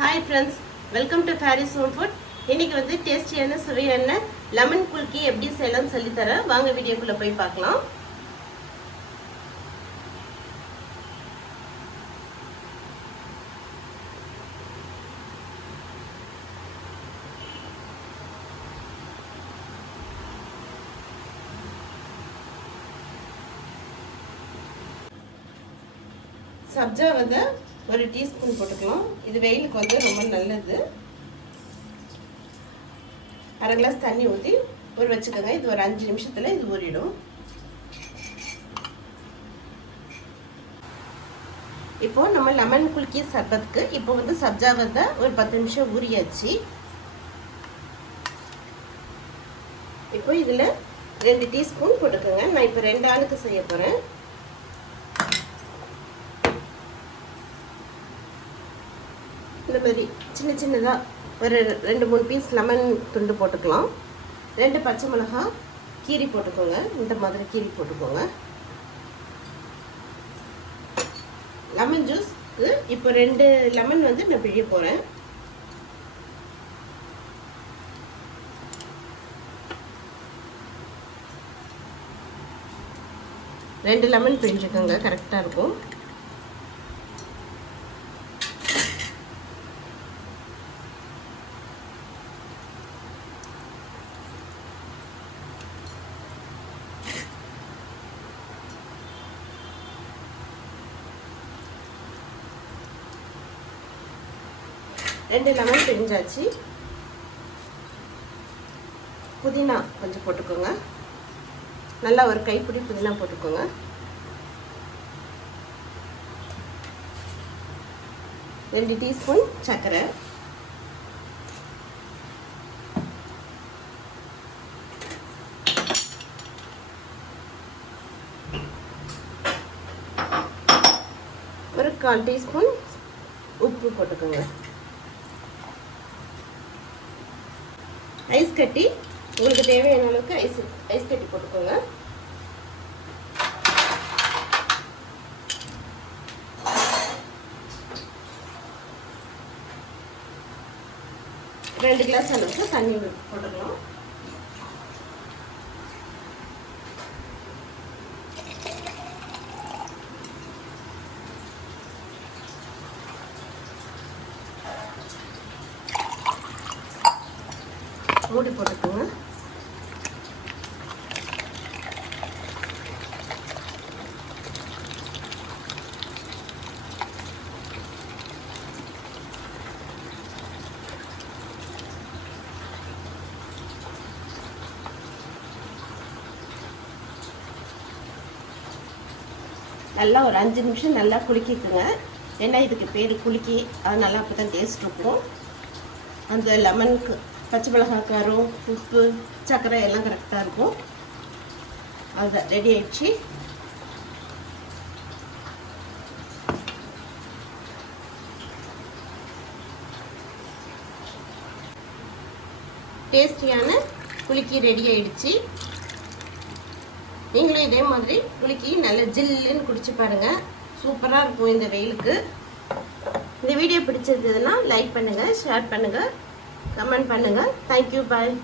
Hi friends, welcome to Faris home food. இன்றைக்கி வந்து டேஸ்டியான சுவையான லெமன் குல்கி எப்படி செய்யலாம்னு சொல்லித்தரேன். வாங்க வீடியோக்குள்ளே போய் பார்க்கலாம். சப்ஜா வந்து ஒரு டீஸ்பூன் போட்டுக்கலாம். இது வெயிலுக்கு வந்து ரொம்ப நல்லது. அரை கிளாஸ் தண்ணி ஊற்றி ஊற வச்சுக்கோங்க. இது ஒரு 5 நிமிஷத்தில் இது ஊறிடும். இப்போ நம்ம லெமன் குல்கி சர்பத்துக்கு இப்போ வந்து சப்ஜா வந்து ஒரு 10 நிமிஷம் ஊறியாச்சு. இப்போ இதில் 2 டீஸ்பூன் போட்டுக்கோங்க. நான் இப்போ 2 ஆளுக்கு செய்ய போகிறேன். இந்த மாதிரி சின்ன சின்னதாக ஒரு 2-3 பீஸ் லெமன் துண்டு போட்டுக்கலாம். 2 பச்சை மிளகாய் கீரி போட்டுக்கோங்க. இந்த மாதிரி கீரி போட்டுக்கோங்க. லெமன் ஜூஸ்க்கு இப்போ 2 லெமன் வந்து நான் பிழிய போகிறேன். ரெண்டு லெமன் பிழிஞ்சுக்கோங்க, கரெக்டாக இருக்கும். ரெண்டு லெமன் பிழிஞ்சாச்சு. புதினா கொஞ்சம் போட்டுக்கோங்க. நல்லா ஒரு கைப்பிடி புதினா போட்டுக்கோங்க. ரெண்டு டீஸ்பூன் சர்க்கரை, ஒரு 1/4 டீஸ்பூன் உப்பு போட்டுக்கோங்க. ஐஸ் கட்டி, உங்களுக்கு தேவையான அளவுக்கு ஐஸ் கட்டி போட்டுக்கோங்க. ரெண்டு கிளாஸ் அளவுக்கு தண்ணி போட்டுக்கலாம். மூடி போட்டுக்கோங்க. நல்லா ஒரு 5 நிமிஷம் நல்லா குலுக்கிக்குங்க. ஏன்னா இதுக்கு பேர் குலுக்கி, அது நல்லா அப்போ தான் டேஸ்ட் இருக்கும். அந்த லெமனுக்கு பச்சை மிளகாய் காரம், உப்பு, சர்க்கரை எல்லாம் கரெக்டாக இருக்கும். அதுதான் ரெடி ஆயிடுச்சு. டேஸ்டியான குலுக்கி ரெடி ஆயிடுச்சு. நீங்களும் இதே மாதிரி குலுக்கி நல்ல ஜில்லுன்னு குடிச்சு பாருங்கள். சூப்பராக இருக்கும் இந்த வெயிலுக்கு. இந்த வீடியோ பிடிச்சிருந்ததுன்னா லைக் பண்ணுங்கள், ஷேர் பண்ணுங்கள், கமெண்ட் பண்ணுங்கள். தேங்க்யூ, பாய்.